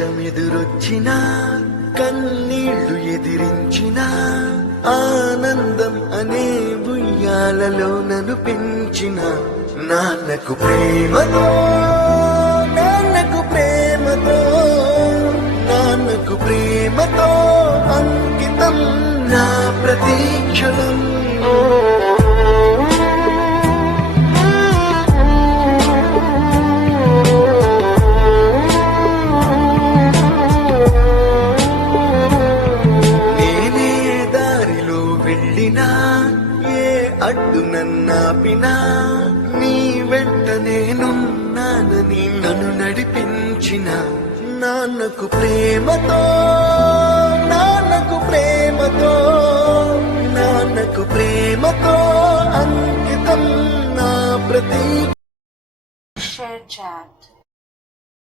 కష్టమెదురొచ్చినా కన్నీళ్లు ఎదిరించిన ఆనందం అనే ఉయ్యాలలో నన్ను పెంచిన నాన్నకు ప్రేమతో నాన్నకు ప్రేమతో నాన్నకు ప్రేమతో అంకితం నా ప్రతీక్షణం. ఏ అడ్డు నన్నాపినా నీ వెంట నేనున్నానని నన్ను నడిపించిన నాన్నకు ప్రేమతో నాన్నకు ప్రేమతో నాన్నకు ప్రేమతో అంకితం నా ప్రతి షేర్ చాట్.